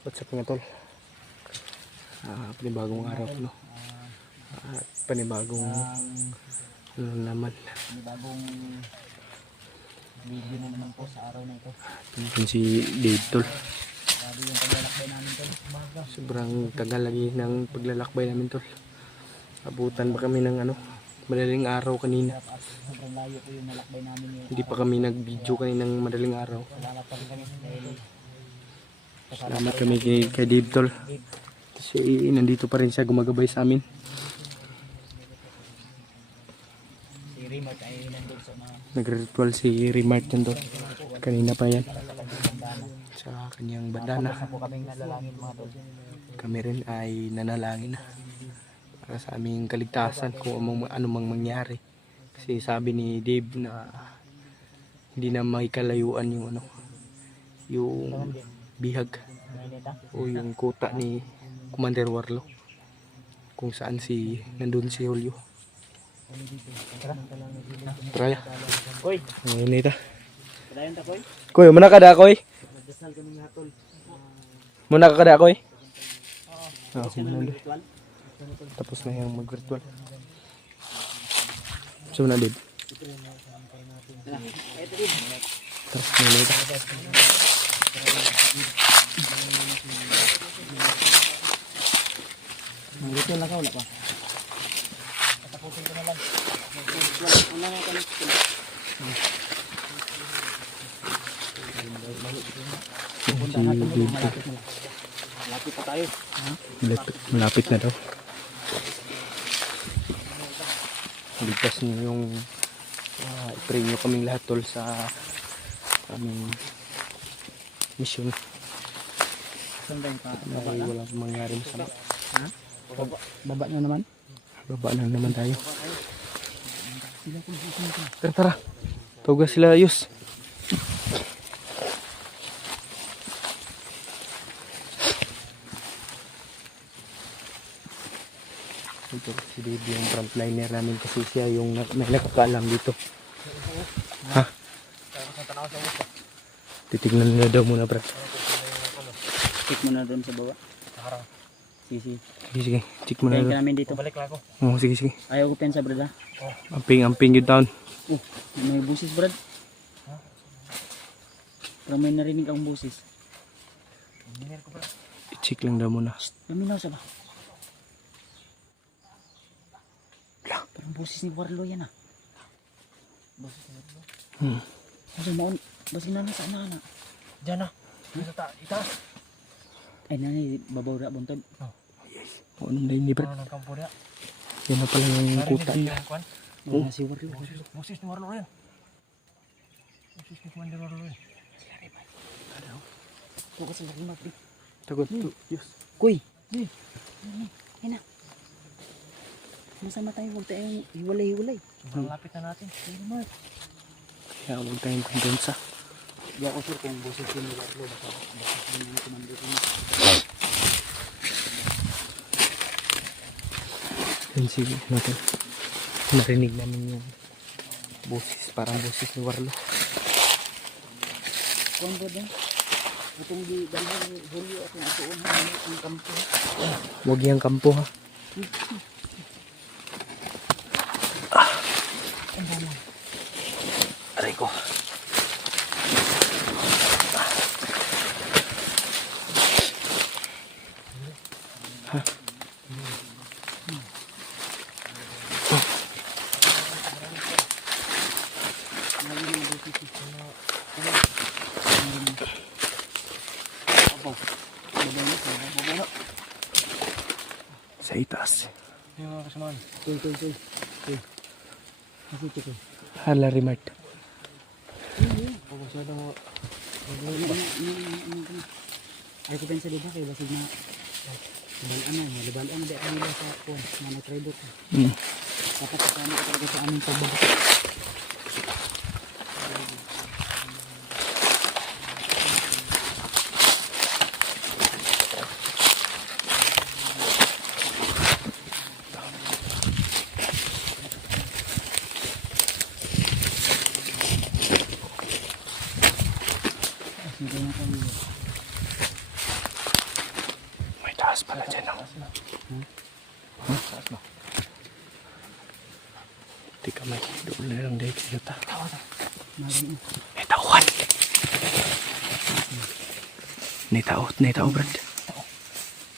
What's up mga tol? Panibagong araw no? At panibagong ano naman? Panibagong video na naman po sa araw na ito. Ito si Dave tol. Grabe yung paglalakbay namin tol. Sobrang tagal lagi ng paglalakbay namin tol. Abutan ba kami ng ano? Madaling araw kanina. Sobrang layo po yung nalakbay namin. Hindi pa kami nag-video kaninang madaling araw. Salamat pa rin kami dahil Salamat kami kay Dave tol. Kasi nandito pa rin siya gumagabay sa amin. si Remote ay nandun sa mga Nagre-ritual si Remart yan tol. Kanina pa yan. Sa kanyang bandana. Tapos na po kaming nalalangin mga tol. Kami rin ay nanalangin na para sa aming kaligtasan kung anumang mangyari. Kasi sabi ni Dave na hindi na makikalayuan yung ano, yung bihag o yung kuta ni Commander Warlo kung saan nandun si Julio. Tara. Koy, Ngayon ito. kadayan ta koy. Koy, muna ka da koy. Nagdasal kami nga tol. Muna ka da koy. Oo. Ako Kasi muna naman doon. ritual. Tapos na yung mag-virtual. So na Dave. Ito din. Tapos muna ito. Dito lang ka wala pa. Tatapusin ko na lang. Una nga kami. Pupunta natin Si dito. Dave. Malapit pa tayo. Malapit na daw. Ligtas niyo yung i-pray nyo kaming lahat tol sa aming mission. Saan ba yung pa? Na walang mangyari masama. Ha? Baba na naman? Baba na naman tayo. Tara tara. Tawag sila Yus. Ito si Dave yung frontliner namin kasi siya yung may nakakaalam dito. Ha? Titignan nila daw muna brad. Check mo na doon sa baba. Sige. Sige sige. Check mo na Tayo ka daw. namin dito. Balik lang ako. Oo sige sige. Ayaw ko pensa brad ha. Amping yun taon. May busis brad. Parang may narinig akong busis. I-check lang daw muna. Paminaw sa ba? Parang busis ni Warlo yan ah. Busis ni Warlo? Kasi maon. Basin na sa ana. Diyan na. Itaas. Ay nani babaw ra buntod. O anong na yun brad? Ano ng kampo niya? Yan na pala yung kuta niya. Oh, si Warlo. Busis ni Warlo rin. Busis ni Commander Warlo rin. Kuha ka sila remote. Tagot to. Yus. Kuy. Yan na. Masama tayo. Huwag tayong hiwalay-hiwalay. Malapit na natin. Remote. Kaya huwag tayong kondensa. Di ako sure kung busis yun ni Warlo. Baka yun yung commander ko. Yan sige natin. Narinig namin yung boses. Parang boses ni Warlo. Kuhan ba din? Itong di dalhan Julio at yung ituon ang kampo. Huwag yung kampo ha. Aray ko. Ha? Sa itaas. Yung mga kasamahan. Kuy. Masiti ko. Hala Remart. Masyado mo. Ay ko pensa diba kay basig na libalan na di ako nila sa kuhan na nag-tribute. Dapat kasama ka talaga sa aming pagbago. taas pala dyan. Oh. Taas ba? Di ka may doon na lang dahil kayo ta. Maring. May tauhan. May tao, Brad.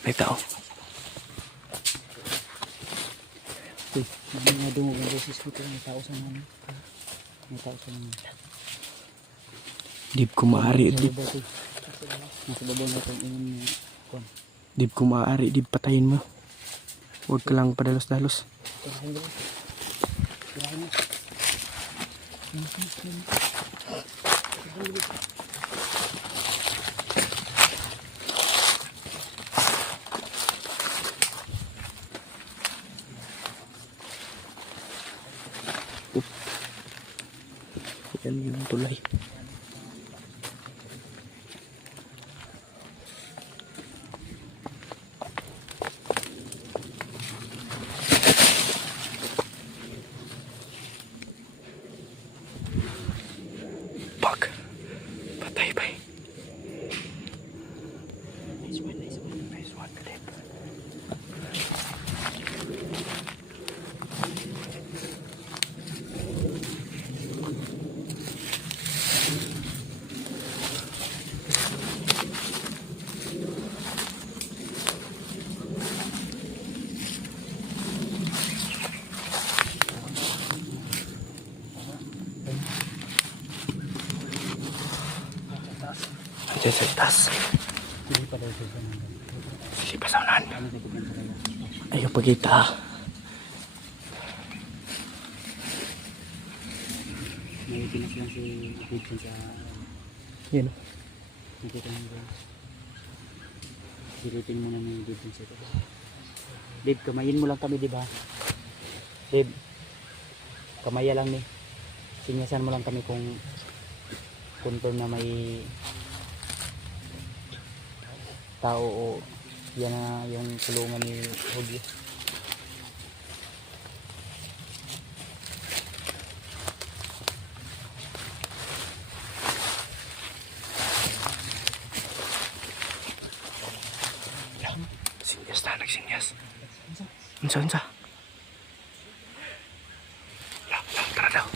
May tao. Uy, may mga dungog ang boses ko. May tao sa mga. May tao sa mga. Dib ko maaari. Nasa babaw na itong inom niya. Kuan. Dib ko maaari. Dib patayin mo. Huwag ka lang padalos-dalos. Tirahin mo. Tirahin mo. Yan yung tulay. Bak. Patay ba eh? Nice one, nice one. Nice one, Philip. Andiyan sa taas. Hindi pa daw siya sa mga. Sili pa sa unahan. Ano na tignan sa kanya? Ayaw pagkita. May pinas lang si Gibson sa. Yan. Nakita mo ba? Silipin mo na ng Gibson sa ito. Dave, kamayin mo lang kami, di ba? Dave, kamaya lang ni. Sinyasan mo lang kami kung confirm na may tao o yan na yung tulungan ni Hugyo. Sinyas na, nagsinyas. Unsa. Tara daw.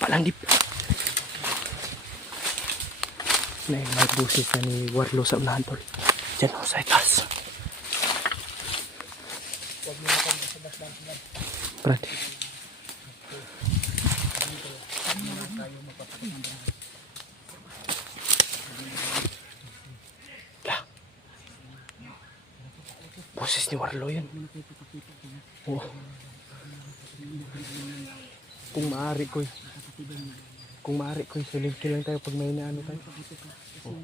Palang dip. May busis na ni Warlo sa unahan tol. Diyan ako sa itaas. Brad. Lah. Boses ni Warlo yun. Oh. Kung maaari ko sulit lang tayo pag may naano tayo. Oh.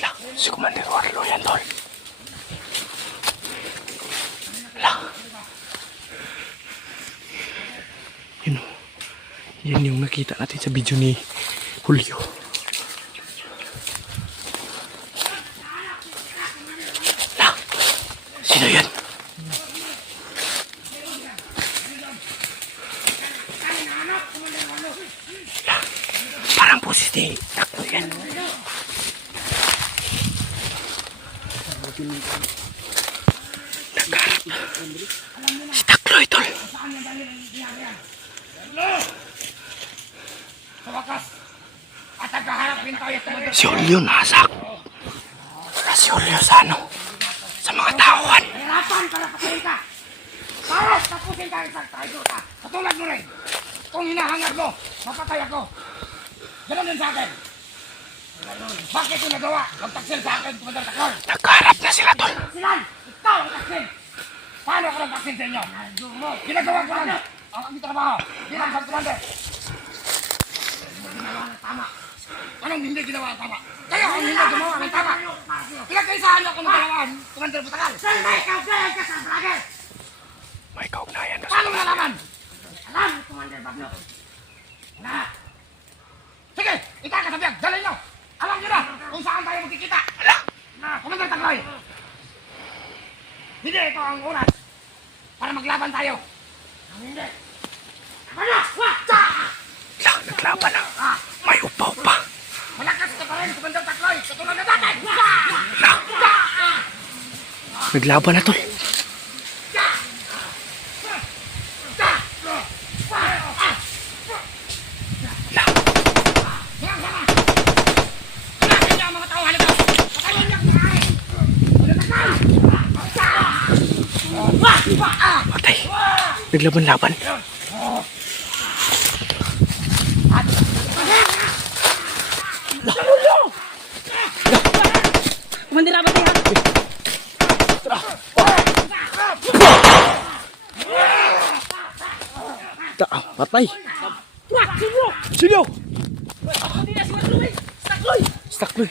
Lah, si Commander Warlo yan tol. Lah. Yun o. Yan yung nakita natin sa video ni Julio. Lah. Sino yan? Lah. Parang boses ni Taklo yan. Nagharap. Si Taklo ito. Sa wakas, at nagkaharapin tayo sa mga Si Julio nasak. Si Julio sa ano? Sa mga tauhan. hirapan para patayin ka. Para tapusin ka isang tayo ka. Katulad mo rin. Kung hinahangad mo, mapatay ako. Ganun din sa akin. Bakit ito nagawa? Magtaksil sa akin, Commander Takol. Nagharap na sila tol. Silan, ikaw ang taksil. Paano ako nagtaksil sa inyo? Ginagawa ko lang ang aming trabaho bilang sub-commander. Ginawa ng tama. Anong hindi ginawa ng tama? Kayo ang hindi gumawa ng tama. Pinagkaisahan niyo ako ng dalawaan, Commander Butakal. May kaugnayan ka sa vlogger. May kaugnayan na Paano sila. nalaman? ito ang oras para maglaban tayo. Kung hindi, ano? Naglaban na. May upaw pa. Malakas ka pa rin, Commander Takloy. Katulad na dati. Naglaban na tol. Patay. Naglaban-laban. Kumandir apa tayo? Patay. Turak, sino? Silyo. Hindi na si Warloy. Sakloy. Sakloy.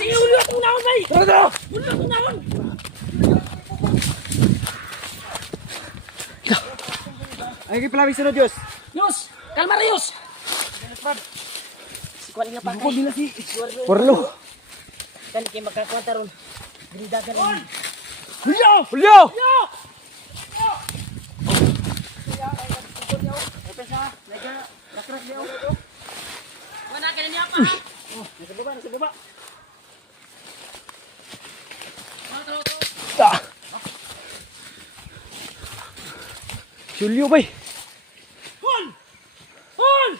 Sige, ulit ang naon, bay. Tara. Ulit ang naon. Ay, kipalawin sa Diyos. Yus, kalma rin, Yus. Si Kuan nga pa kay. Bila si Warlo. Kan kayo magkakwanta ron. Ginidagan rin. Julio! Julio! Mana ka na niya pa? Nasa baba. Julio, bay. Hol! Hol!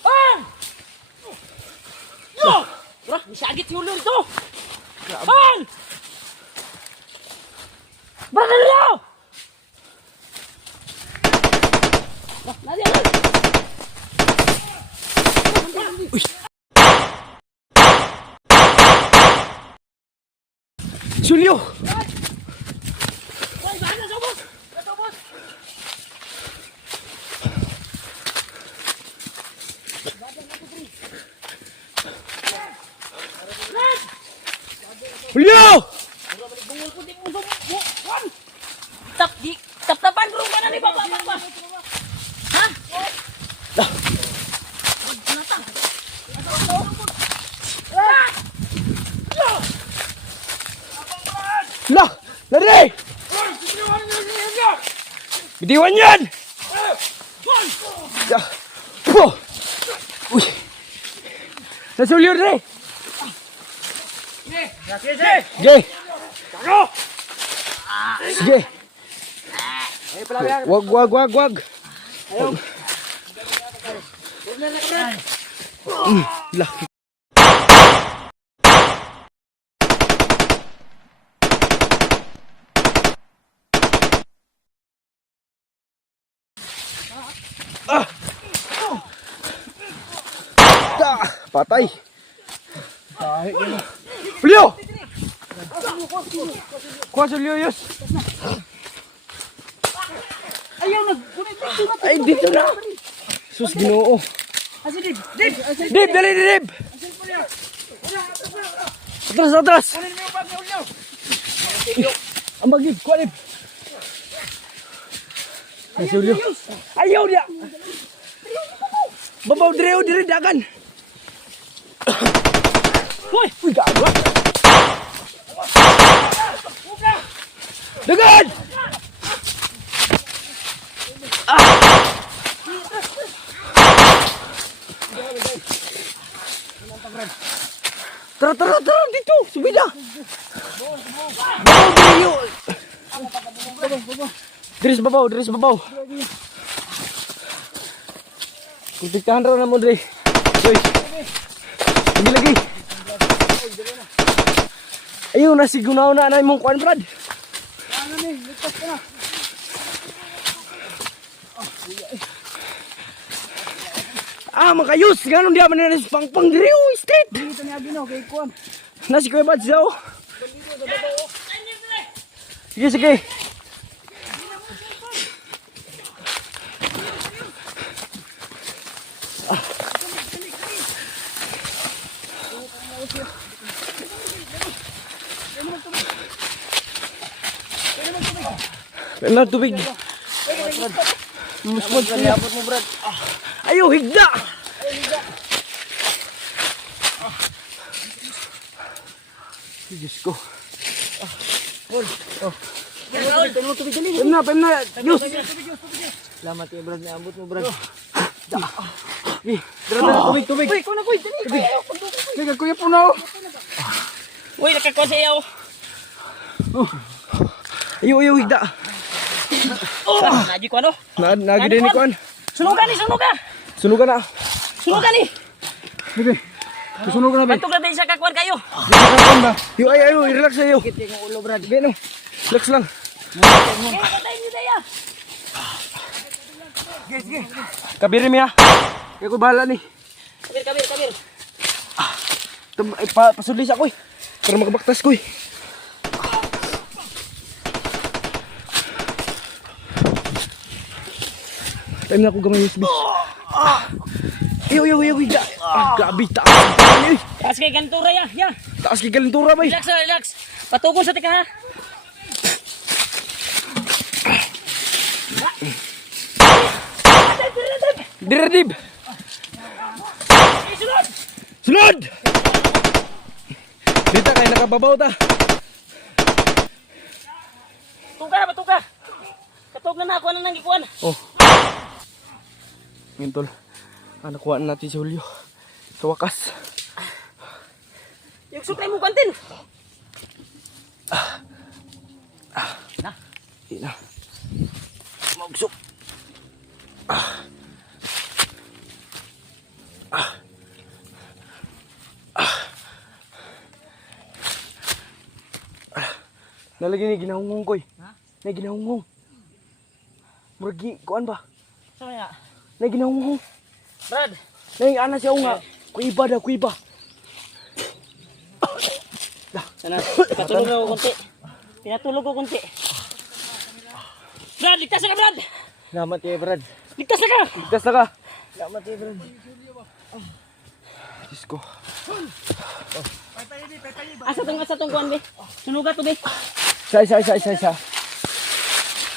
Hol! Yo! Tara, misagit si Ulo ito! Hol! Brother Leo! Nadi, Hol! Julio! Hoy, bahala sa boss! Ito, boss! Julio! Bungol ko di puso mo! Juan! Tap-tapan bro ka na ni Baba! Ha? Natang! Lah! Lari! Bidiwan yan! Ya. Oh. Uy! Sa Julio, Dre! Sige! Sige! Wag! Lah. Patay! Julio! Kuha sa Julio, Yus! Ayaw na! Gunit dito na! Ay, dito na! Sus, Ginoo! Asi Dib! Dib! Dib! Dali, Dib! Atras! Ang bagid! Kuha, Dib! Ay, si Julio! Ayaw dia! Babaw, dire, dagan! Uy! Uy, gawa! Dagan! Tara, dito! Subida! Babaw, Dres, babaw! Kuntiktahan raw na mo, Dre. Uy! Lagi! Ayun, nasigunaw na mong kuan, Brad. Makayus! Ganon diya man na sa pangpang diri, street! Dito niya ginaw kay Kuan. Nasi Kuya Bads daw. Sige. Kailan tubig? Musmod ka niya. Mo Brad. Ayaw, higda! Diyos ko. Pem na. Yus. Salamat ya Brad, naabot mo Brad. Tubig. Uy, ikaw na kuy, dali. Sige, kuya po na. Uy, nakakuha sa iyo. Iyo, higda. Naji ko ano? Nagide ni kuan. Sunugan ni, sunugan. Sunugan na. Sunugan ni. Sige. Sunugan na ba? Bantog na din sa kakuan kayo. Yo, ay, relax ayo. Sakit yung ulo Brad. Sige no. Relax lang. Okay, patayin niyo daya. Sige. Kabiri mi ha. Kaya ko bahala ni. Kabir. Pasudlis ako eh. Para makabaktas ko eh. Time na ako gamay USB. Iyo, higda. Grabe, taas. Taas kay gantura ya. Ya. Taas kay kalintura ba eh. Relax. Patugon sa tika ha. Diradib. Sunod. Sunod! Dita kayo nakababaw ta. Batuka. Katog na ako nang gikuan. Oh. Ngayon tol. Nakuha na natin si Julio. Sa wakas. Yung supply mo kantin. Hindi na. Magsok. Nalagyan ni ginahungong ko eh. Ha? Na ginahungong. Muragi, kuan ba? Saan nga? Na ginahungong. Brad. Na ana siya nga. Kuiba. Sana. Pinatulog ko konti. Brad, ligtas na ka Brad. Salamat eh, Brad. Ligtas na ka. Ligtas na ka. Salamat eh, Brad. Diyos ko. Asa tong kuan be. Sunugat to be. Isa.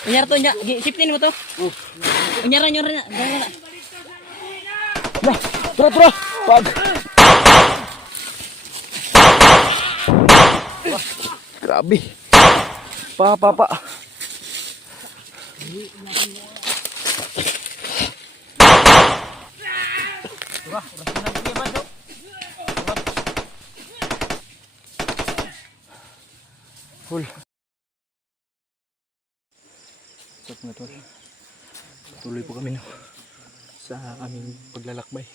Unyar to nya. Siptin mo to. Unyar na. Nah, tura. Pag. Grabe. Pa. Full. Stop na tol. Tuloy po kami sa aming paglalakbay.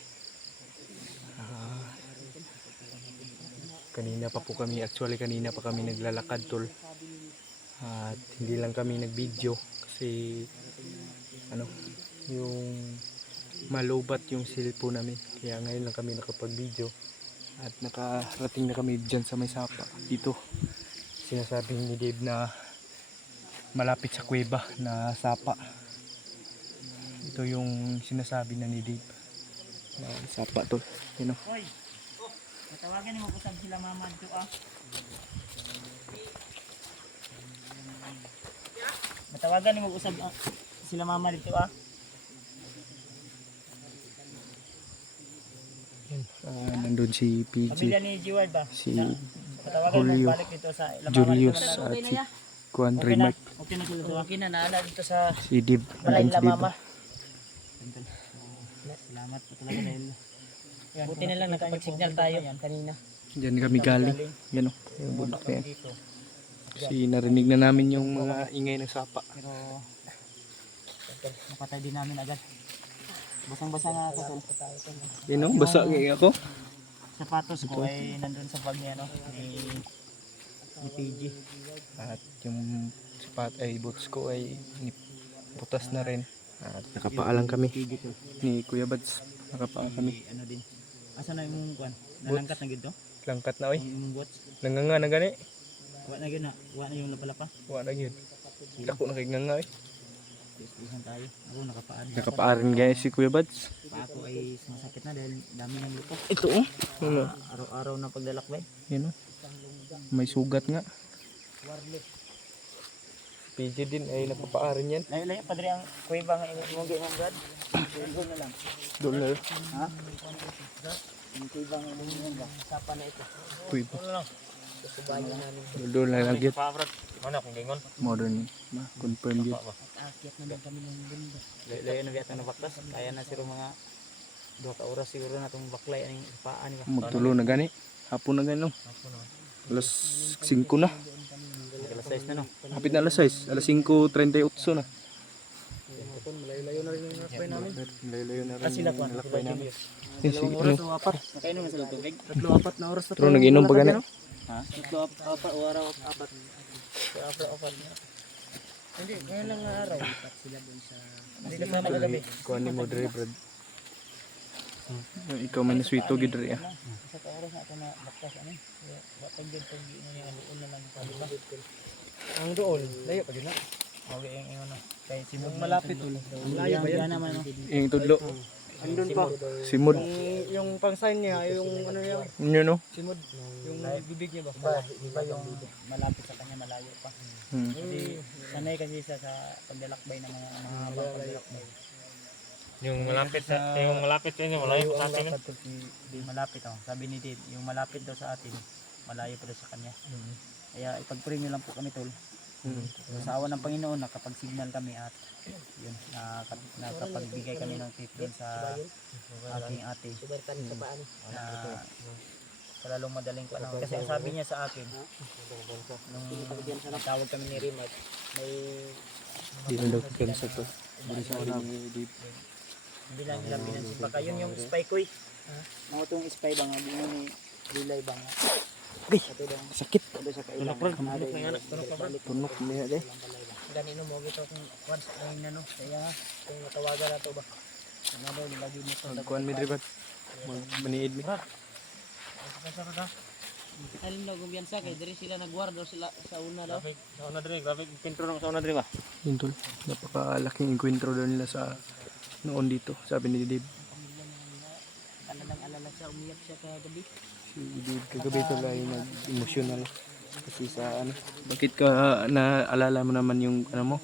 Kanina pa kami naglalakad tol. At hindi lang kami nag-video kasi yung malubat yung cellphone namin. Kaya ngayon lang kami nakapag-video at nakarating na kami dyan sa may sapa. Dito sinasabi ni Dave na malapit sa kuweba na sapa. Ito yung sinasabi na ni Dave na sapa tol. You know? Hoy. Tawagan mo usab sila mama dito ah. Matawagan mo usab sila mama dito ah. Nandun si PJ, Pamilya ni Jiward ba? si Patawagan Julio, mo balik dito sa Julius at si Kuan Remark, Okay na sila okay na naala dito sa si Dave, balay andun si nila Dave. mama. Salamat po talaga dahil buti na lang nakapag-signal tayo kanina. Diyan kami galing. Yan o, yung bundok na yan. Kasi narinig na namin yung mga ingay ng sapa. Pero napatay din namin agad. Basang-basa nga ako. Yan o, basa ngayon ako. Sapatos ko ay nandun sa bag niya, no? Ni PG. At yung sapat ay boots ko ay butas na rin. At nakapaalang kami ni Kuya Bads. Nakapaalang kami. Ano din. Asa na yung kuan? Nalangkat na gid to? Langkat na oy. Yung boots. Nanganga na gani. Wa na gyud na. Wa na yung lapalapa. Wala na yun. Ako nakignganga oy. Isan tayo. Ako nakapaan. Nakapaarin guys si Kuya Bads. Pa ako ay sumasakit na dahil dami ng luto. Ito oh. Ano? Araw-araw na paglalakbay. Yan oh. May sugat nga. PJ din ay napapaarin yan. Layo-layo padre ang kuweba nga imong mo Brad. Doon na lang. Doon na. Ha? Yung kuweba nga imong ba? Sapa na ito. Kuya Bads. Ano lang? Susubayan namin. Doon lang lang yun. Pa, Brad. Ano kung gingon? Modern confirm yun. Aakyat naman kami ng bunda. Layo na biyat na baklas. Kaya na siro mga 2 ka oras siguro na itong baklay aning paan ba. Magtulo na gani. Hapon na gani no. Alas 5 na. Alas 6 na no. Hapit na alas 6. Alas 5:38 na. Malayo-layo na rin yung lakbay namin. Layo-layo na rin. Sila pa. yung lakbay namin. Dalawang oras o 4. Nakainom nga sila tubig. 3-4 na oras na. Pero nag-inom pa gani. Ha? 3-4 o araw 4. 4. Hindi, ngayon lang na araw. Sila doon sa Hindi kasama kagabi. Kuha ni mo dre Brad. Ikaw man sweeto gid dre ah. Sa oras na ito na baklas ano. Bakit dyan pag yung doon na lang pa diba? Ang doon, layo pa din na. Okay, yung ano. Kay Simon malapit ulo. Layo ba yan naman no? Ing tudlo. Andun pa. Simod. Yung pang sign niya, yung ano yung Inyo no. simod, yung bibig niya ba? iba yung malapit sa kanya, malayo pa. Kasi sanay kasi siya sa paglalakbay ng mga paglalakbay. Yung malapit sa inyo, malayo sa atin. Di malapit oh. Sabi ni Dave, yung malapit daw sa atin, malayo pa daw sa kanya. Kaya ipag-pray niyo lang po kami tol. Sa awa ng Panginoon, nakapag-signal kami at yun, nakapagbigay kami ng tip doon sa aking ate na sa lalong madaling panahon. Kasi ang sabi niya sa akin, nung tawag kami ni Rimat, may Di na daw kansa to. Dili sa una ni Deep. hindi lang nila pinansin. Baka yun yung spy ko eh. Mga itong spy ba nga, bungo ni Lilay ba nga. Ito daw, Sakit. ito sa kailang. Tunok niya deh. Ganino mo gito kung once ay nano kaya kung natawagan na to ba ano daw nilagay mo to sa Kuan mi dre Brad. Maniid mi. alin daw kumpiyansa kay diri sila nagwardo sila sa una daw Sa una dre, grabe pintro ng sa una dre ba? Yun tol. Napakalaking encuentro daw nila sa noon dito. Sabi ni Dave. ano lang alala siya umiyak siya kagabi Si Dave kagabi tol ay nag-emotional. Kasi sa ano. Bakit ka naalala mo naman yung ano mo?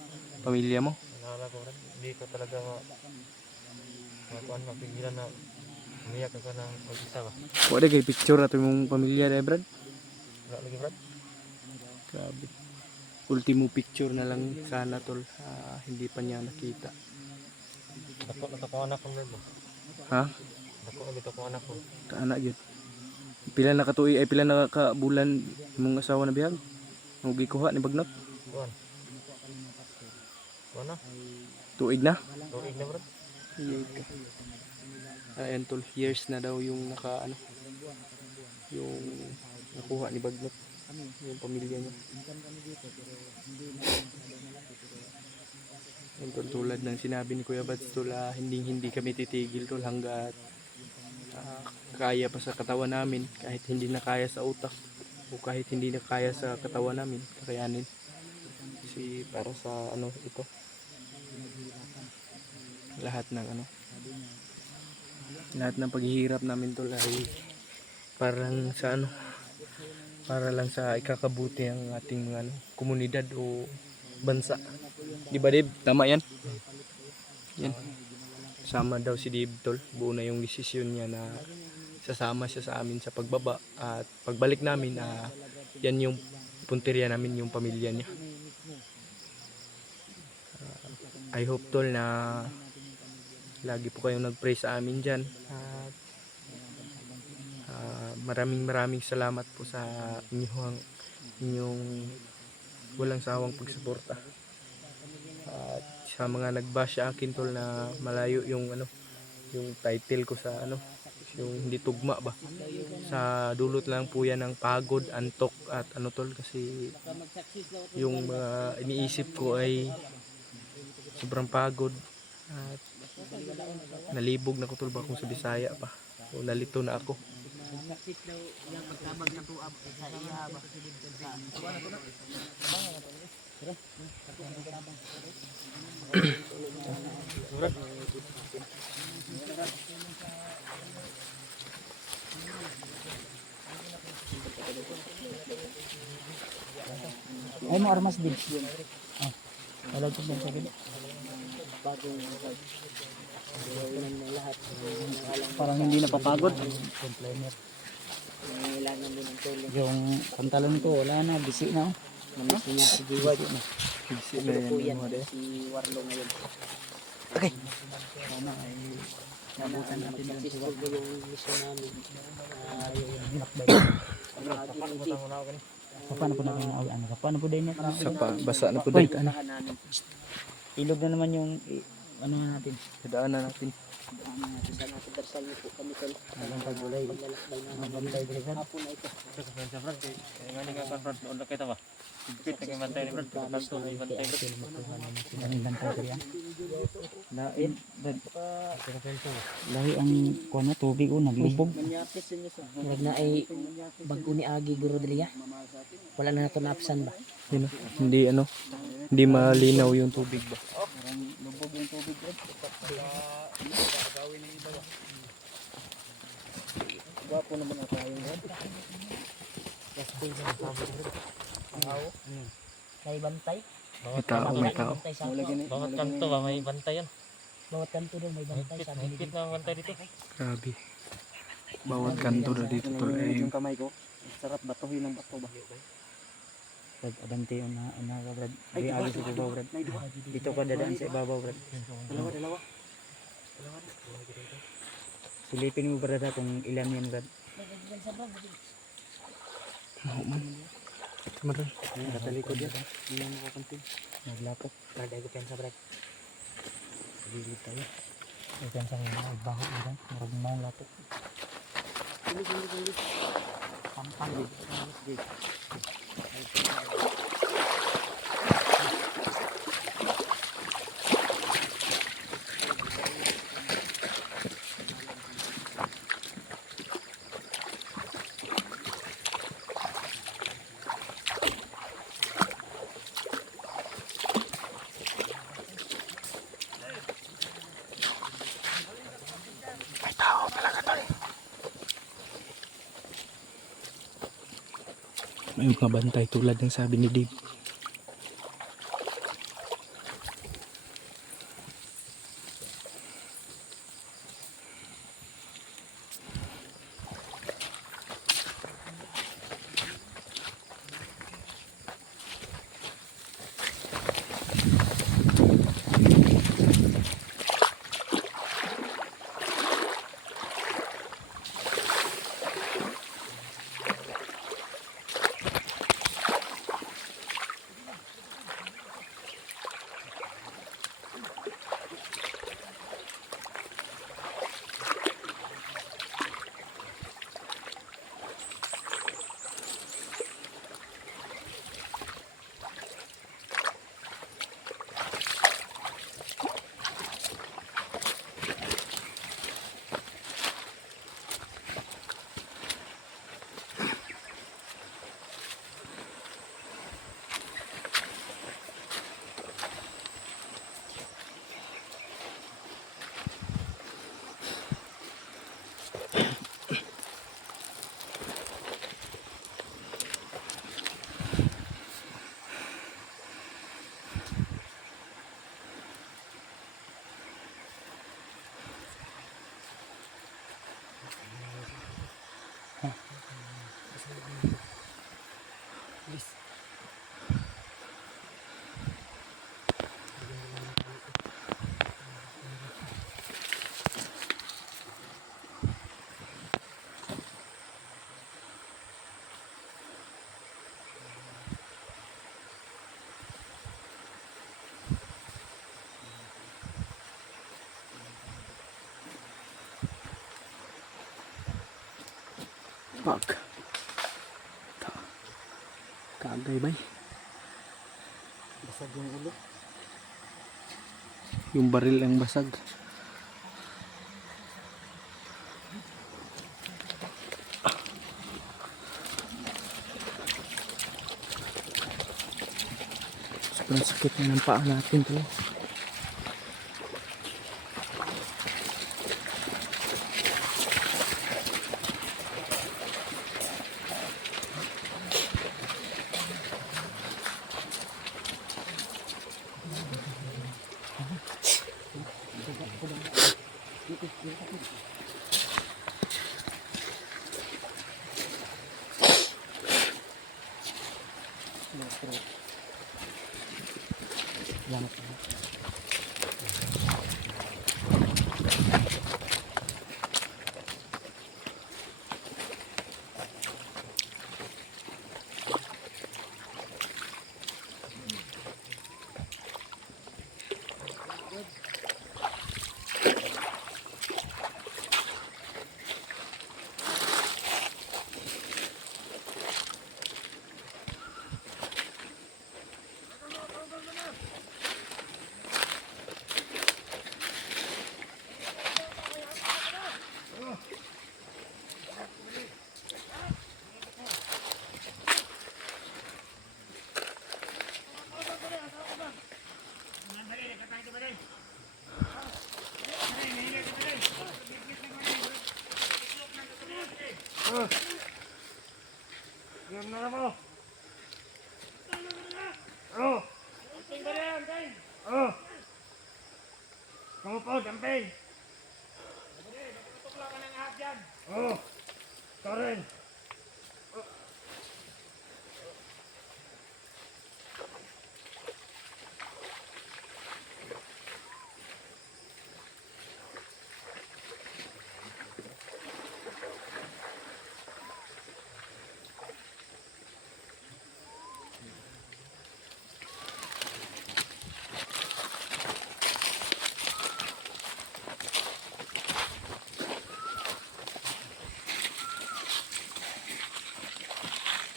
Pamilya mo? Naalala ko Brad, hindi ko talaga mapigilan na umiyak ako ng mag-isa ba? Wala kay picture ato yung pamilya dai Brad. Wala lagi Brad? Grabe. Ultimo picture na lang sana tol. Hindi pa niya nakita. Dako na ko anak ko Brad ba? Ha? Dako na bitaw ko anak ko. Kaanak yun. Pila na katuig ay pila na ka bulan imong asawa na bihag. Mugi kuha ni Bagnot. Kuan. Kuan na? Tuig na. Tuig na Brad? Ayan tol, years na daw yung yung nakuha ni Bagnot. Yung pamilya niya. Yung tol, tulad ng sinabi ni Kuya Bats tol, hindi kami titigil tol hanggat kaya pa sa katawan namin, kahit hindi na kaya sa utak o kahit hindi na kaya sa katawan namin, kakayanin. Kasi para sa ito, lahat ng paghihirap namin tol ay parang sa para lang sa ikakabuti ang ating komunidad o bansa. Di ba Dave? Tama yan? Yan. Sama daw si Dave tol. Buo na yung desisyon niya na sasama siya sa amin sa pagbaba at pagbalik namin yan yung punteriya namin, yung pamilya niya. I hope tol na lagi po kayong nag-pray sa amin dyan at maraming salamat po sa inyong walang sawang pagsuporta at sa mga nag-bash sa akin tol na malayo yung yung title ko sa yung hindi tugma ba, sa dulot lang po yan ng pagod, antok at tol, kasi yung iniisip ko ay sobrang pagod at nalibog na ko tol ba kung sa Bisaya pa o nalito na ako. success daw yung pagtabag na to sa iya ba ay mo armas din wala ko sa gid parang hindi napapagod Nangailangan din ng tulong. Yung pantalon ko, wala na, bisi na. Namiss niya si Jiwa. Kasi na Ito po yan yan, yung mga si Warlo ngayon. Okay. Sana ay nabutan natin yung successful ko yung mission namin. Yung hinakbay. Paano po natin ang paano po din yan? sa basa na po dahil ano. Ilog na naman yung ano natin. Daanan natin. Sana natin darsal niyo po kami tol. Ang pagbulay. Paglalakbay namin. Ang bantay dito. Hapon na ito. Lahi ang kuno tubig o naglubog. Murag na ay bag-o ni Agi Guro Delia. Wala na nato naapsan ba? Yun, hindi ano, hindi malinaw yung tubig ba. Lubog yung tubig. Gwapo naman ako yung red. May bantay. May tao, may tao. Bawat kanto ba may bantay yan? Bawat kanto daw may bantay. Sabi ni Higpit na ang bantay dito. Grabe. Bawat kanto na dito tol ay yung kamay ko. Sarap batuhin ng bato ba? Pag abante yung na brad. Ay agi sa ibabaw brad. Dito ka dadaan sa ibabaw brad. Dalawa. Silipin mo brad kung ilan yan brad. mahuman. Maran. Katalikod yan. Hindi mo kakantin. Naglapok. Brad ay gupensa brad. Sabilit tayo. Gupensa ng baho brad. Marag maong lapok. Pampang din. May tao talaga tol. May mga bantay tulad ng sabi ni Dave. Pag kagay bay. Basag yung ulo. Yung baril ang basag. Sobrang sakit na ng paa natin to. stroke. Salamat po. Diyan na mo. Oh. Oh. Kamu po, damping. Oh. Karen.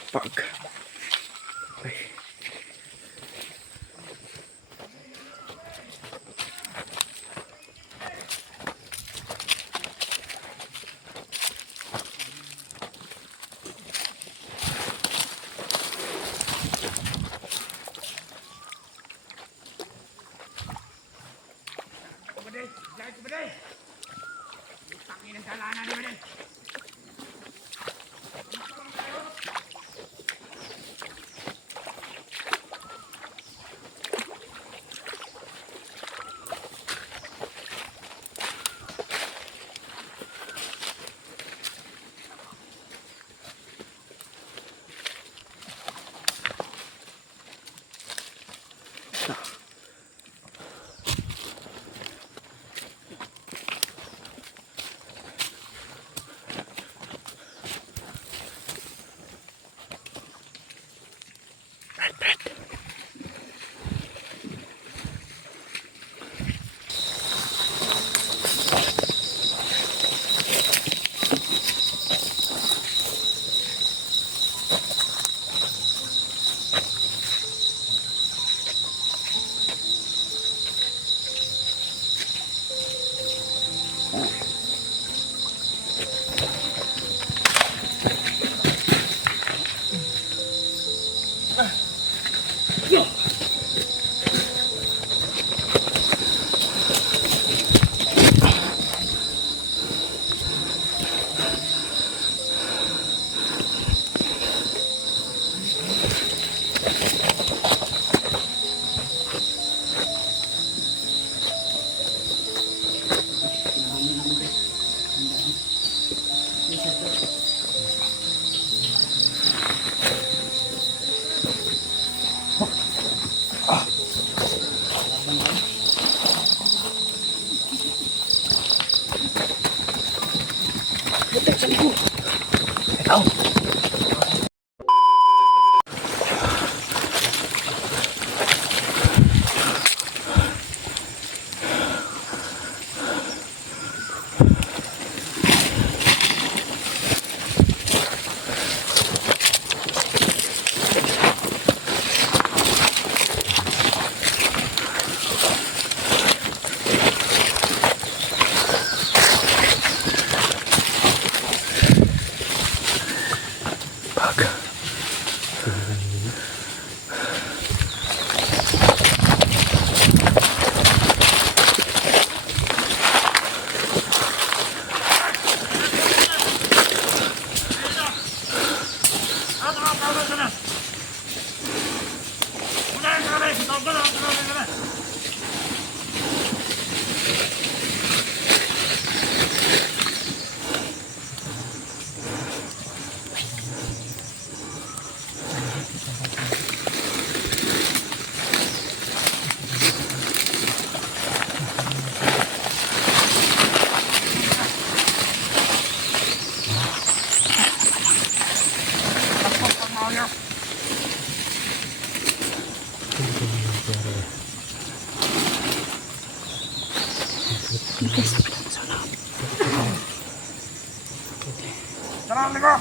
Pag. Ay. Kumaday, jangan kumaday. Tangin ang dalanan ni Maday. Salam liko.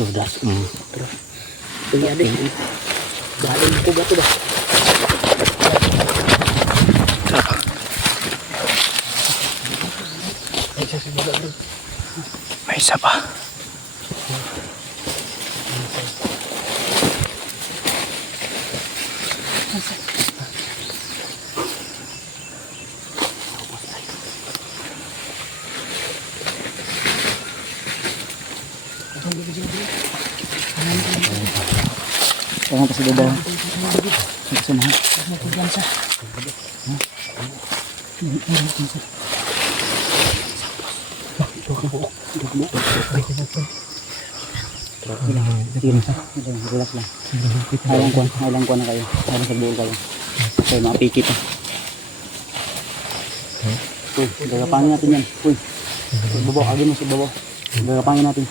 Tudas. Ini ada. Galing ko ba to ba? May isa pa. Jangan kasih bawah. Sama. Relax lang. Halang ko na kayo. Halang sa buol kayo. Okay, mapikit ah. Gagapangin natin yan. Uy, babaw, agin mo sa babaw. Gagapangin natin.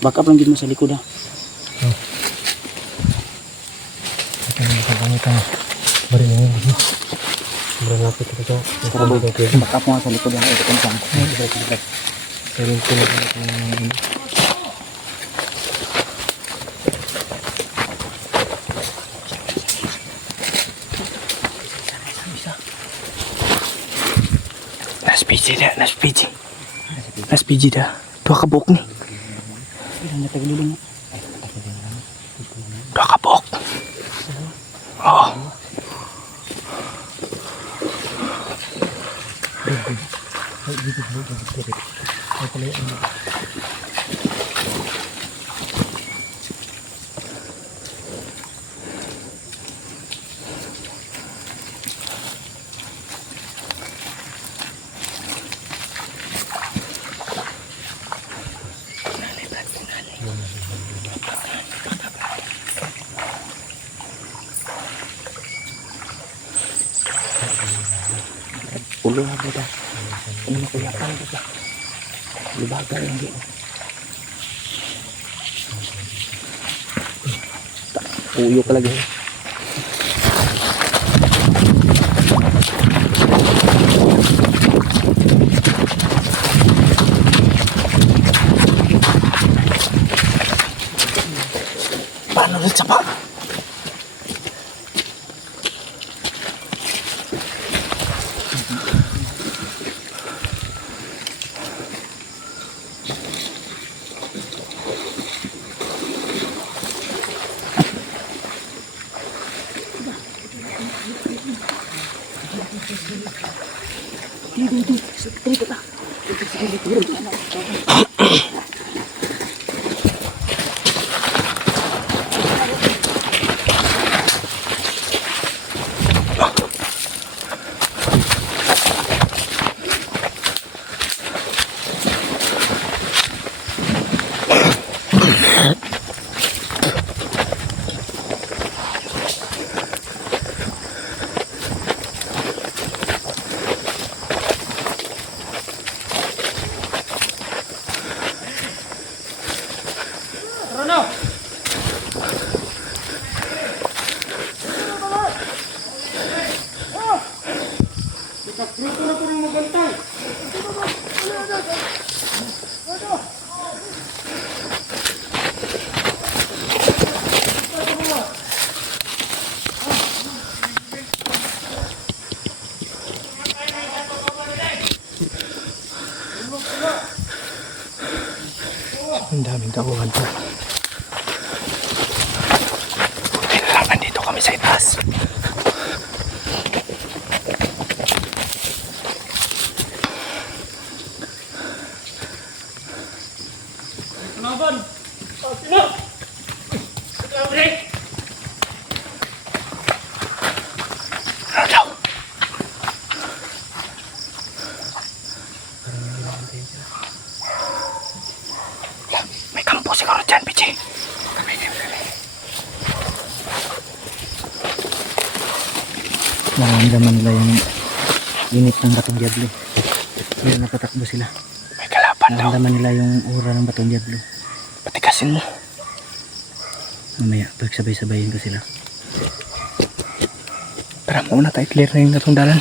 Back up lang din mo sa likod ah. Back up mo nga sa likod lang. Ito kung saan. Nas PG dah. Dua kabok nih. Dua kabok. Oh. Ulo nga ba? Ano na kuya pa ba? Lubaga yung di. Puyo ka lagi. Paano rin sa pa? Ang daming tauhan po. Kailangan nandito kami sa itaas. Parang hindi naman tayo sila. May kampo siguro dyan, Pichi. Kami. Nararamdaman nila yung init ng batong diablo. Kaya napatakbo sila. May kalaban daw. Nararamdaman nila yung aura ng batong diablo. Patikasin mo. Mamaya, pagsabay-sabayin ko sila. Tara, muna tayo clear na yung natundalan.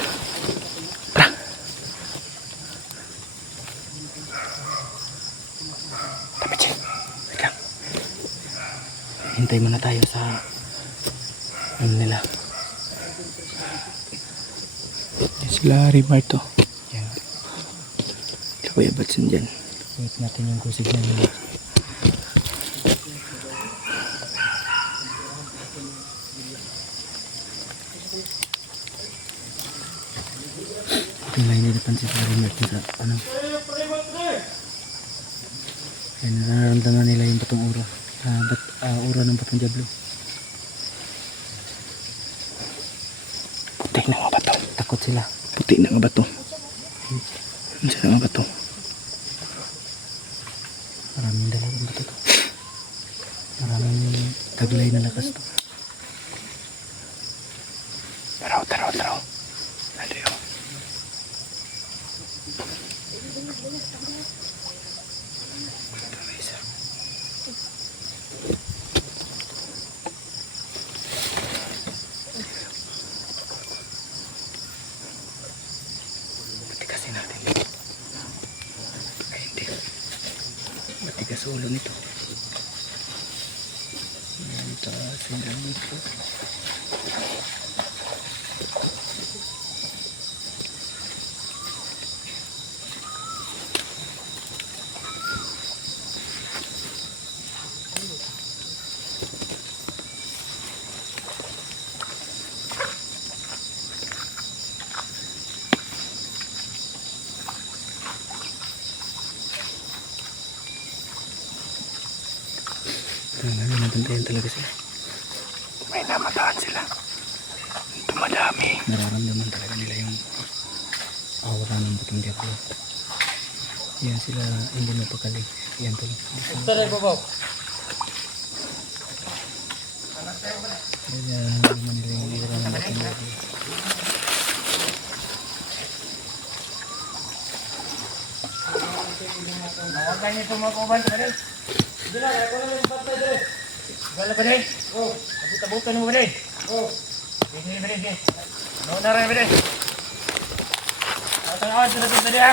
Tara. Pichi. Wait lang. Hintay muna tayo sa ano nila. Yan sila Rimarto. Yan. Kuya Batson dyan. Wait natin yung kusig na nila. Ito may nilipansin sa rin natin sa ano. Yan, nararamdaman nila yung batong aura. Aura ng batong diablo. Putik na mga bato. Takot sila. Putik na mga bato. Ano sila mga bato? Maraming dalagang bato to. Maraming taglay na lakas to. Taraw. Ano yun? Patikasin natin. Ay, hindi. Matigas ulo nito. Tasin lang dito. Nabantayan talaga sila. May namataan sila. Dumadami. Nararamdaman talaga nila yung aura ng batong diablo. Yan sila hindi mapakali. Yan to. Tara, babaw. Nararamdaman nila yung aura ng batong diablo. Huwag kayo pumakuban ka rin. Wala ba rin? Oo. Abot-abotan mo ba rin? Oo. Sige ba rin? Noon na rin ba rin? Awat-awat na rin tadi ha.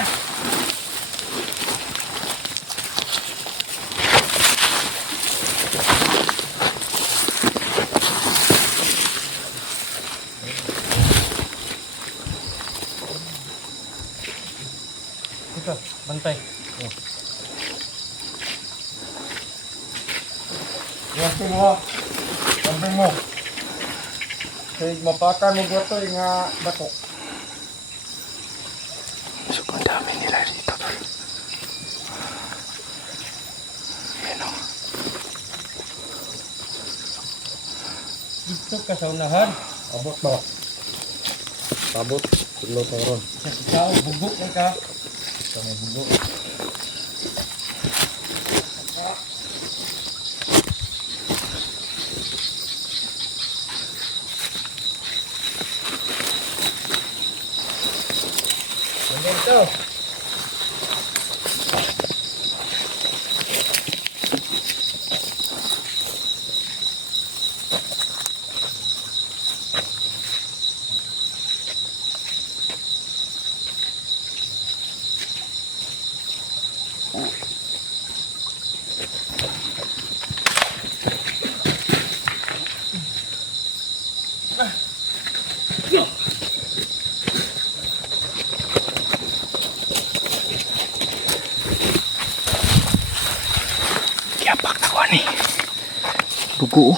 Ito, bantay. Yakin mo. Sabi mo. Kaya mapakan mo ba ito yung bato? Sobrang dami nila dito, tol. Ayan o. Dito ka sa unahan. Abot ba? Abot. Tulo sa ron. Sa ikaw, bugok na ka. Sa may bugo. Dito. Kiapak na ko ni. Bugo.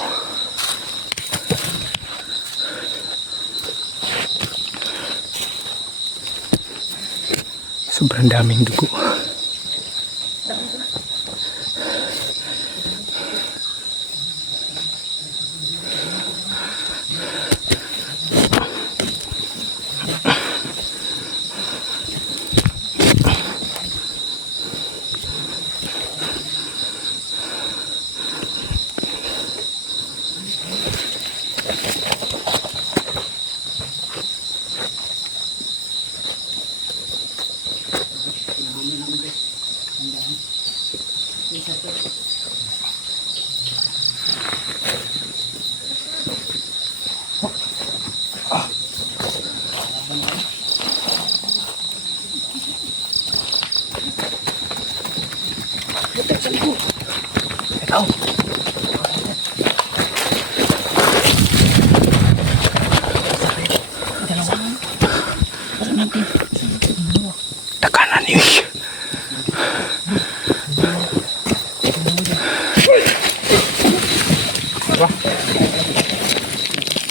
Sobrang daming dugo. Tekanan yun.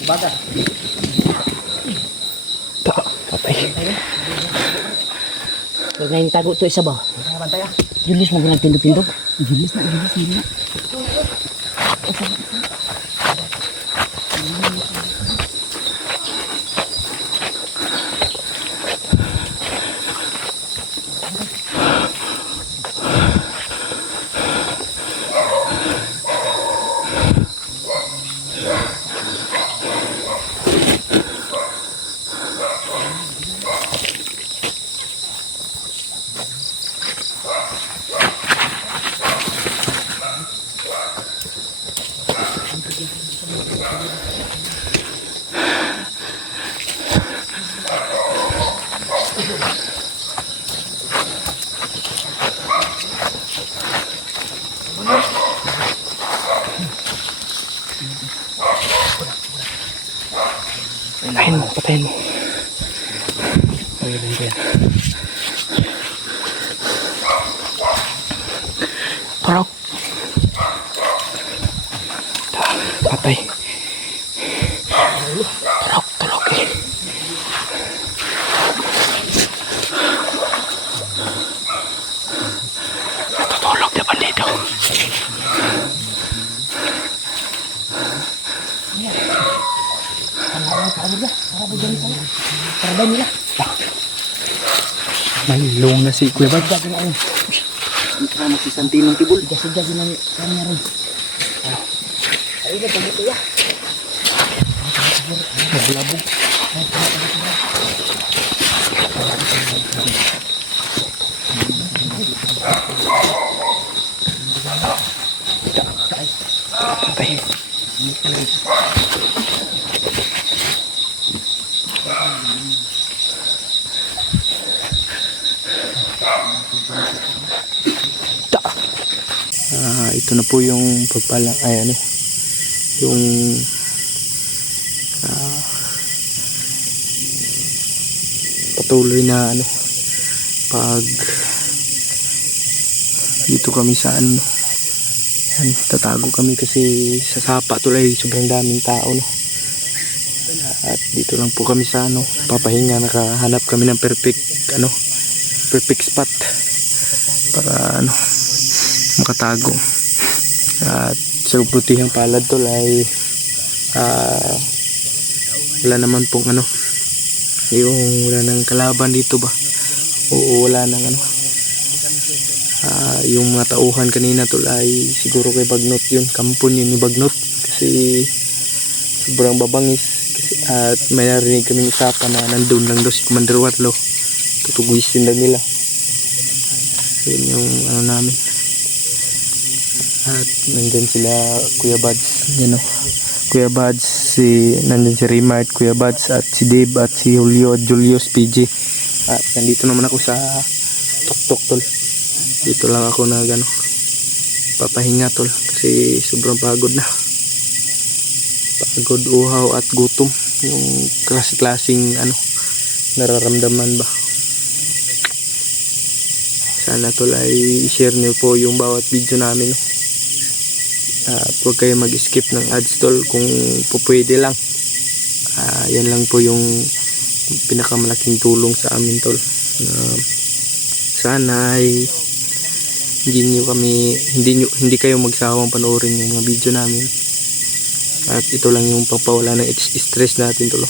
Baga. Patay. Huwag na yung tago ito isa ba? Bantay ah. Julius mo ganang pindog-pindog. Julius na. Patayin mo. Ayun din. Turok. Patay. Turok eh. Natutulog na ba dito? Parabay nila. Malilong na si Kuya Bad. Gagawin na rin. Ito na si Santinong Tibul. Gagawin na kanya rin. Ayun na, pagkito ya. Maglabog. Patay. Ito na po yung pagpala ay ano yung patuloy na ano pag dito kami sa ano yan, tatago kami kasi sa sapa tulay sobrang daming tao no. At dito lang po kami sa ano papahinga, nakahanap kami ng perfect spot para ano makatago. At sa butihang palad tol ay wala naman pong ano yung wala nang kalaban dito ba o wala nang ano yung mga tauhan kanina tol ay siguro kay Bagnot yun, kampon yun ni Bagnot kasi sobrang babangis kasi, at may narinig kaming usapan na nandun lang daw si Commander Warlo, tutuguisin lang nila. Yun yung ano namin. At nandyan sila Kuya Bads, yan o Kuya Bads, nandyan si Rimart, Kuya Bads at si Dave at si Julio at Julius PG. At nandito naman ako sa tuktok tol. Dito lang ako na papahinga tol kasi sobrang pagod na. Pagod, uhaw at gutom. Yung klaseng nararamdaman ba. Sana tol ay share niyo po yung bawat video namin. At huwag kayo mag-skip ng ads tol kung po pwede lang. Yan lang po yung pinakamalaking tulong sa amin tol. Sana ay hindi kayo magsawang panoorin yung mga video namin. At ito lang yung pagpawala ng stress natin tol.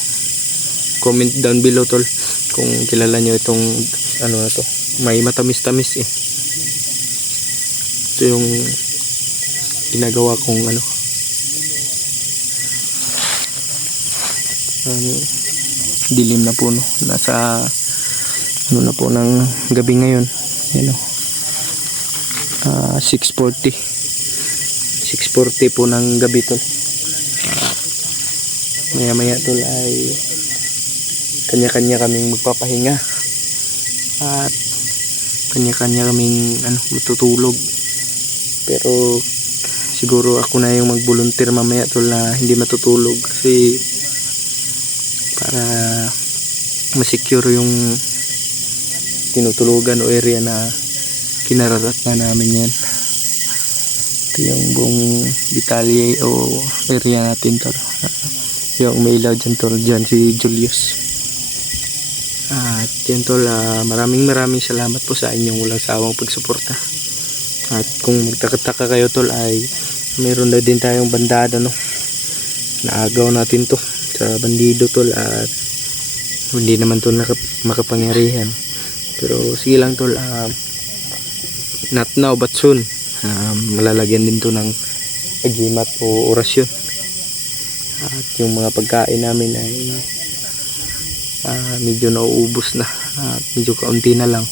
Comment down below tol kung kilala nyo itong na to. May matamis-tamis eh. Ito yung ginagawa kong dilim na po no. Nasa na po ng gabi ngayon. Yan o. 6:40 po ng gabi tol. Maya maya tol ay kanya-kanya kaming magpapahinga at kanya-kanya kaming matutulog, pero siguro ako na yung mag-volunteer mamaya tol na hindi matutulog kasi para ma-secure yung tinutulugan o area na kinararat na namin yan. Ito yung buong detalye o area natin tol. Yung may ilaw dyan tol, dyan si Julius. At yan tol, maraming salamat po sa inyong walang sawang pagsuporta. At kung magtakataka kayo tol ay mayroon na din tayong bandada naagaw natin to sa bandido tol, at hindi naman to makapangyarihan, pero sige lang tol, not now but soon malalagyan din to ng agimat o orasyon. At yung mga pagkain namin ay medyo nauubos na at medyo kaunti na lang.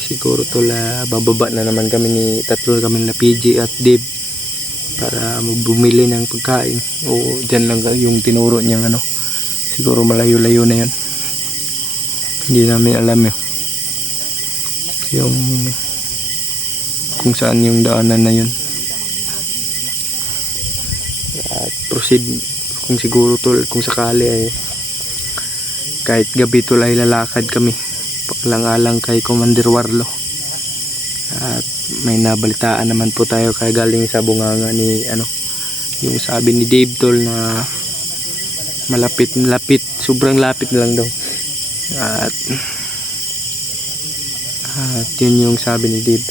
Siguro tol, bababa na naman kami tatlo kami na PG at Dave para bumili ng pagkain, o dyan lang yung tinuro niyang siguro malayo-layo na yun, hindi namin alam yung kung saan yung daanan na yun. At proceed kung siguro tol, kung sakali ay kahit gabi tol ay lalakad kami lang kay Commander Warlo. At may nabalitaan naman po tayo kaya galing sa bunganga ni yung sabi ni Dave tol na malapit, sobrang lapit lang daw. At yun yung sabi ni Dave.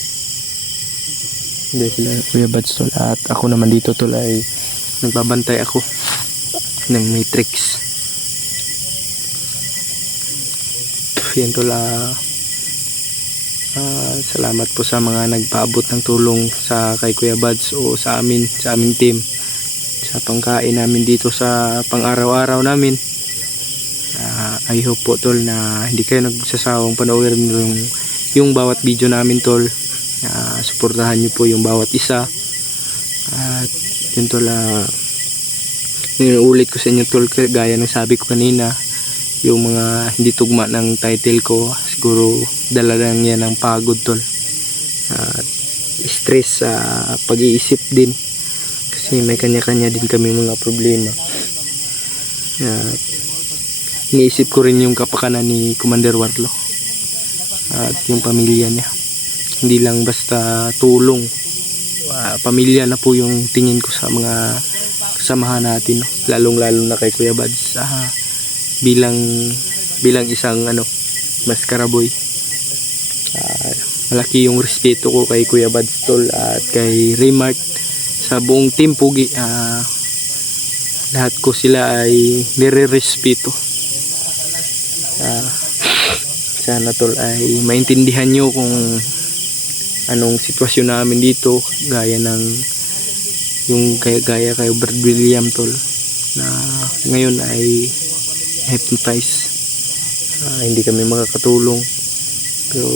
Hindi sila Kuya Bads tol, at ako naman dito tol ay nagbabantay ako ng matrix. Yan tol, salamat po sa mga nagpaabot ng tulong sa kay Kuya Bads o sa aming team sa pangkain namin dito sa pang-araw-araw namin. I hope po tol na hindi kayo nagsasawang panoorin yung bawat video namin tol. Suportahan nyo po yung bawat isa. At yun tol, ulit ko sa inyo tol, gaya ng sabi ko kanina, yung mga hindi tugma ng title ko siguro dala lang yan ng pagod tol, at stress sa pag-iisip din kasi may kanya-kanya din kami mga problema. At iniisip ko rin yung kapakanan ni Commander Warlo at yung pamilya niya, hindi lang basta tulong, pamilya na po yung tingin ko sa mga kasamahan natin, lalong-lalo na kay Kuya Bads. Bilang isang Mascara Boy, malaki yung respeto ko kay Kuya Bads tol at kay Remark, sa buong team Pugi. Lahat ko sila ay nire-respeto. Sana tol ay maintindihan nyo kung anong sitwasyon namin dito, gaya ng yung gaya kay Brad William tol na ngayon ay hypnotize. Hindi kami makakatulong, pero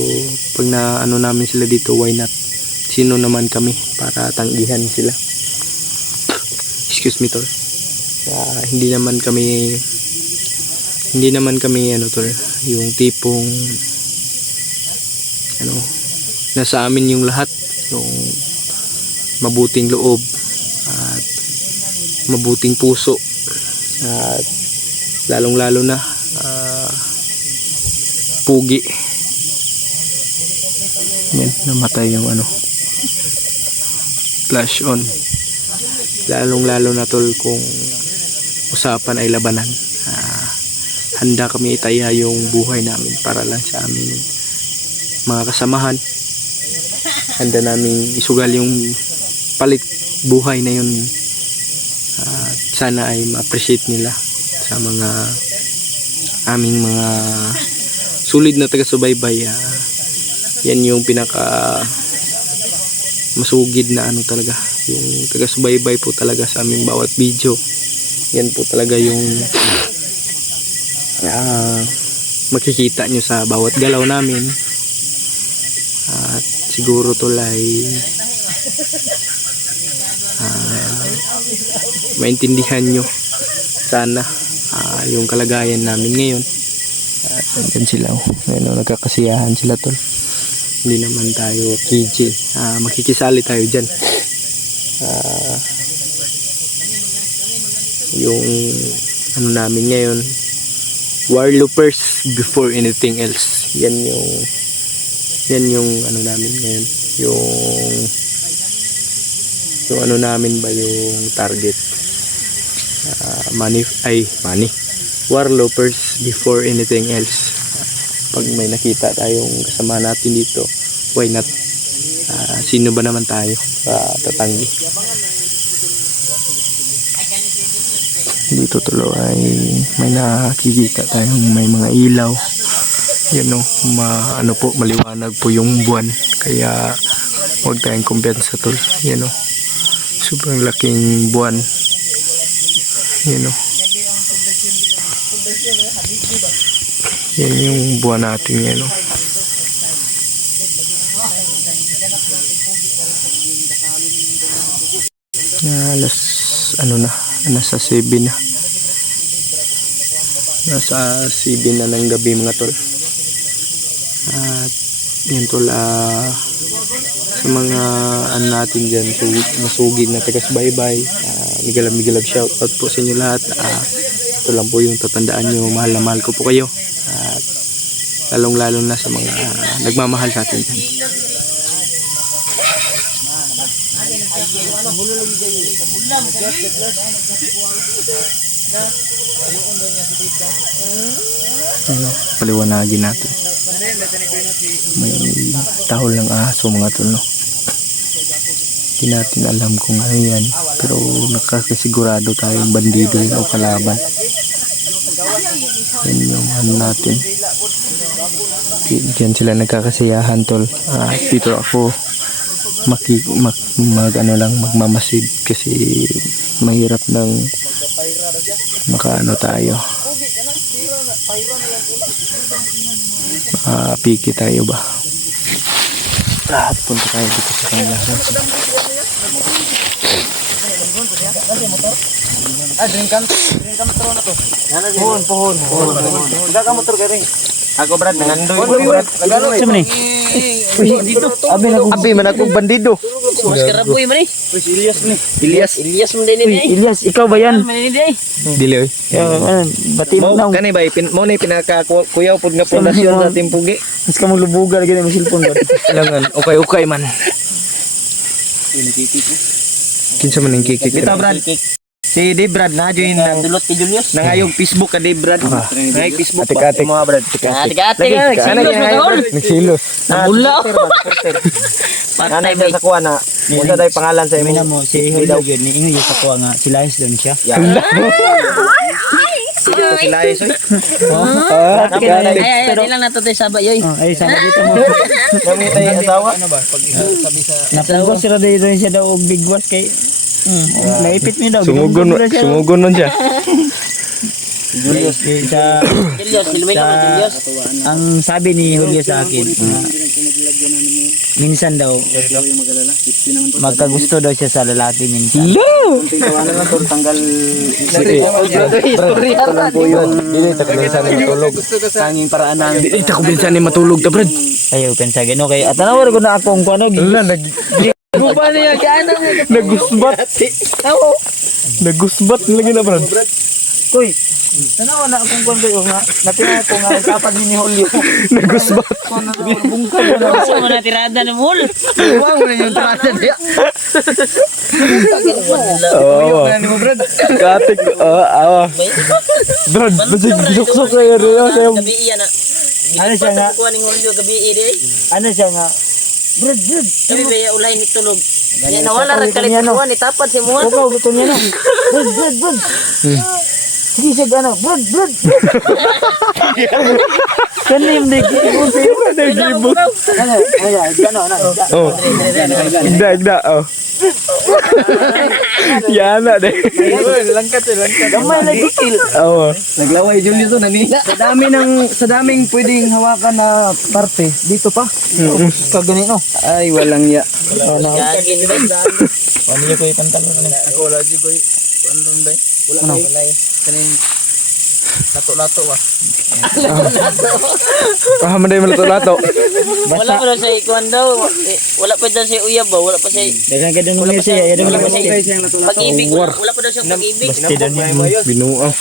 pag namin sila dito, why not? Sino naman kami para tanggihan sila? Excuse me tol. Hindi naman kami tol, yung tipong nasa amin yung lahat, yung mabuting loob at mabuting puso, at lalong-lalo na Pugi. Yan, namatay yung flash on. Lalong-lalo na tol kung usapan ay labanan, handa kami itaya yung buhay namin para lang sa aming mga kasamahan. Handa namin isugal yung palit buhay na yun. Sana ay ma-appreciate nila sa mga aming mga sulit na taga-subaybay. Yan yung pinaka masugid na talaga, yung taga-subaybay po talaga sa aming bawat video. Yan po talaga yung makikita nyo sa bawat galaw namin. At siguro tol ay maintindihan nyo sana yung kalagayan namin ngayon. At andyan sila, nagkakasiyahan sila tol. Hindi naman tayo KJ, makikisali tayo dyan. Yung ano namin ngayon, warlopers before anything else. Yan yung ano namin ngayon, yung ano namin ba yung target. Money, warlopers before anything else. Pag may nakita tayong kasama natin dito, why not? Sino ba naman tayo tatanggi? Dito tulo ay may nakikita tayong may mga ilaw. Yan o, ano po, maliwanag po yung buwan. Kaya huwag tayong kumpiyansa tol. Yan o, sobrang laking buwan. Yan o. Yan yung buwan natin yan o. Alas ano na, nasa 7 na. Nasa 7 na ng gabi mga tol. At yan tol, sa mga ano natin dyan, masugid na tagas-baybay, migalab shout out po sa inyo lahat. Ito lang po yung tatandaan nyo, mahal na mahal ko po kayo. At lalong na sa mga nagmamahal sa atin dyan. Ano, paliwanagin natin. May tahol ng aso mga tol, no? Hindi natin alam kung ano yan, pero nakakasigurado tayong bandido yun o kalaban. Yan yung ano natin. Diyan sila nagkakasiyahan tol. Dito ako magmamasid kasi mahirap ng makaano tayo, piki tayo ba. Lahat punta tayo dito sa kanila. Pohon. Enggak ka motor garing. Ako brad nangandoy brad. Sama ni. Abi man ako bandido. Mas karaboy man eh. Ilyas man din eh. Ilyas, ikaw ba yan? Man din eh. Dili oy. Bati mo na. Kani ba mo na pinaka kuyaw pud nga pundasyon sa Timpugi. Mas ka mong lubugan lagi mo cellphone ba? Langan, okay man. Kinsa man ang kikik. Bitaw brad. Si Dave Brad na join ng Dulot kay Julius. nangayog Facebook ka Dave Brad. Ngay Facebook ba? Atik-atik. Mo brad. Ate-ate ka. Silos mo tol. Nagsilos. Nabula. Nanay sa kuha na. Unsa day pangalan sa imo? Mo si Hulyo yun, ni ingo yung kakuha nga, sila is doon siya. Sila iso. Ay, di lang nato tayo sabay yoy. Ay, sama dito mo. Kami tay asawa. Napungkos sila dito siya daw og bigwas kay naipit mi daw. Sumugon nun siya. Julius sa Julius, silmay ka Julius. ang sabi ni Julio sa akin, minsan daw magkagusto daw siya sa lalaki minsan. Tawanan lang tol tanggal Istorya ra. Dili ta kuminsan ni matulog. tanging paraan nang Dili ta kuminsan ni matulog ta brad. Ayaw pensa gino kay atanaw ko na akong kuno Guba niya kana mo. Nagusbat. Nagusbat lagi na brad. Koy, tanaw na akong kuno nga natina ko nga kapag ni Julio. Nagusbat. Bungkal na. Sa mga tirada ni Mul. Wa mo na yung trata diya. Oh. Katik. Brad, basig suksok kayo rin sa Gabi iya na. Ano siya nga? Kuha ning Julio gabi iri. Ano siya nga? Brad. Gabi ba ulay ni tulog. Yan nawala ra kalit kuha ni tapad si Mul. Ikaw gusto niya na. Brad. Sige siya gano. Brad. Kanim di Nagibot. Ano? Oh. Igda. Oh. Yana deh. Langkat. Gamay lagi kill. Oh. Naglaway Julius nanila. Sa daming pwedeng hawakan na parte dito pa. Pag ganito. Ay walang ya. Gagin ba? Ano niya ko ipantalon na? Ako lagi ko ano day? Wala. Kanin lato-lato ba? Ah, manday malato-lato. Wala pa daw siya ikuan daw. Wala pa daw siya uyab ba? Wala pa siya Dagan ka dun ni siya, wala pa siya pag-ibig. Wala pa daw siya pag-ibig. Binuang.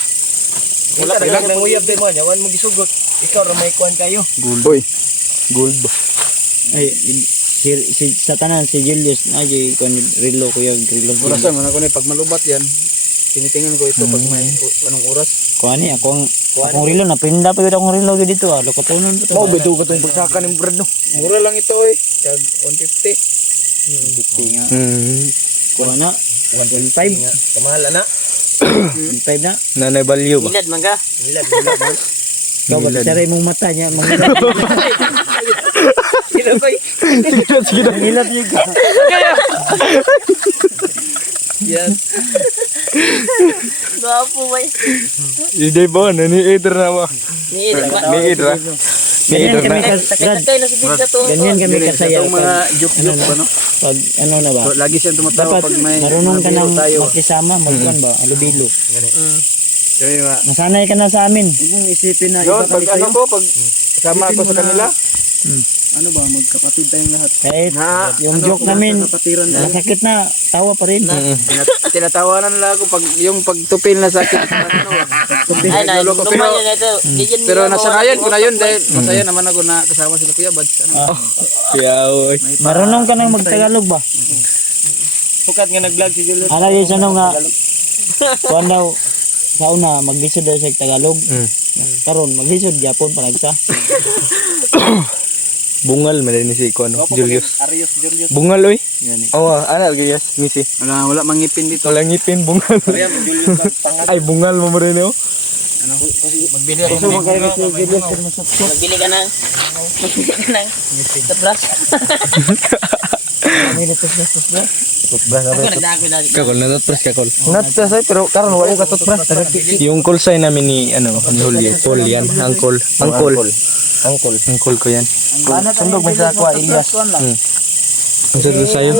Wala pa lang nang uyab din mo. Yawan mo gisugot. Ikaw ra may kuan kayo. Boy. Gold ba? Ay si Satanan si Julius na di kon relo kuya relo. Orasan man ako ni pag malubat yan. Tinitingnan ko ito pag may anong oras. Kuani akong relo na pinda pa gyud akong relo gyud dito ah. Lokotonon po to. Mau bedo ka tong pagsakan ng bread no. Mura lang ito eh. Tag 150. Tinga. Hmm. Kuana 1.5. Kamahal na. 1.5 na. Nanay balyo ba? Milad man ka. Milad. Ikaw ba saray mong mata niya mga Sino koy? Sige na. ilat yun ka. Yan. Gwapo ba? Ide ba nani eater na ba? Ni Ida ba? Ni eater. Ni Ganyan eater kami na. Sakay na sa bigla to. Ganyan kami kasaya Itong mga joke-joke ba no? pag ano na ba? So, lagi siyang tumatawa Dapat pag may marunong ka nabiro nang tayo. makisama, magkuhan ba, alubilo. Kaya nga. Nasanay ka na sa amin. Huwag mong isipin na Yun, pag ano ko, pag kasama ako sa kanila, Ano ba, magkapatid tayong lahat. Kahit na yung joke namin, masakit na, tawa pa rin. tinatawanan nila ako pag yung pagtupil na sakit. Ay na, Lolo ko, lumayan na ito. pero nasanayan ko na yun dahil masaya naman ako na kasama sila Kuya Bads. Yaoy. Marunong ka nang magtagalog ba? Pukat nga nag-vlog si Julius. Ano yung sanong nga, kuhan daw, sa una, maglisod daw siya Tagalog. Karon maglisod, Japon, panagsa. Bungal man ni si Kono Julius. Arius Julius. Bungal oy. Oh, ana Julius, misi. Wala mang ngipin dito. Walang ngipin bungal. Kaya Julius tangan. Ay bungal mo rin oh. Magbili ako ng Magbili ka ng toothbrush. Ako nagdako na. Kakol na toothbrush kakol. Natsasay pero karon wala ka toothbrush. Yung call sign namin ni ano, ni Julio, Paul yan, Uncle ko yan. Sundog may sa kuha Ilyas. Ang sayo sayo.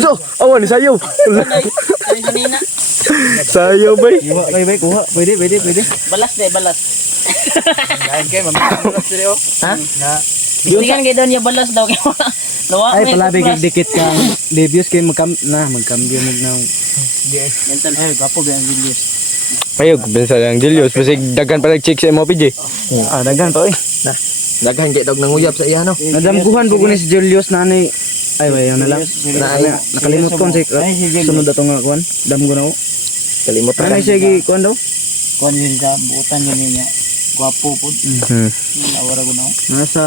Lo, awan ni sayo. Ay kanina. Sayo bay. Bay, kuha. Pwede. Balas de, balas. Kain kay mamaya sila. Ha? Tingnan kay daw niya balas daw kay. Nawa. Ay, palabi kay dikit kang debius kay magkambyo mo ng Mental. ay, gapo ba ang Julius? Ayog, bensa lang Julius, kasi daghan pa nag-check sa mo PJ. Daghan to eh. Daghan kay dog nang uyab sa iya no. Nadamguhan po ko ni si Julius nanay. Ay, wala na lang. Nakalimot ko si sunod ato nga kuan. Damgo na ko. Kalimot Ano siya gi kuan daw? Kuan yun sa buutan yun niya. Gwapo po. Awara ko na. Nasa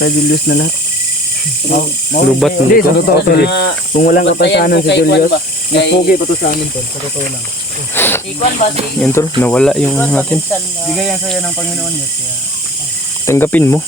kay Julius na lahat. Lubat mo Hindi, to. sa totoo to. Kung walang kapansanan si Julius, Kay pogi pa to sa amin to. Sa totoo lang. si Kwan ba si Yan tol, nawala yung atin. Bigay yan sa'yo ng Panginoon Diyos. Tanggapin mo.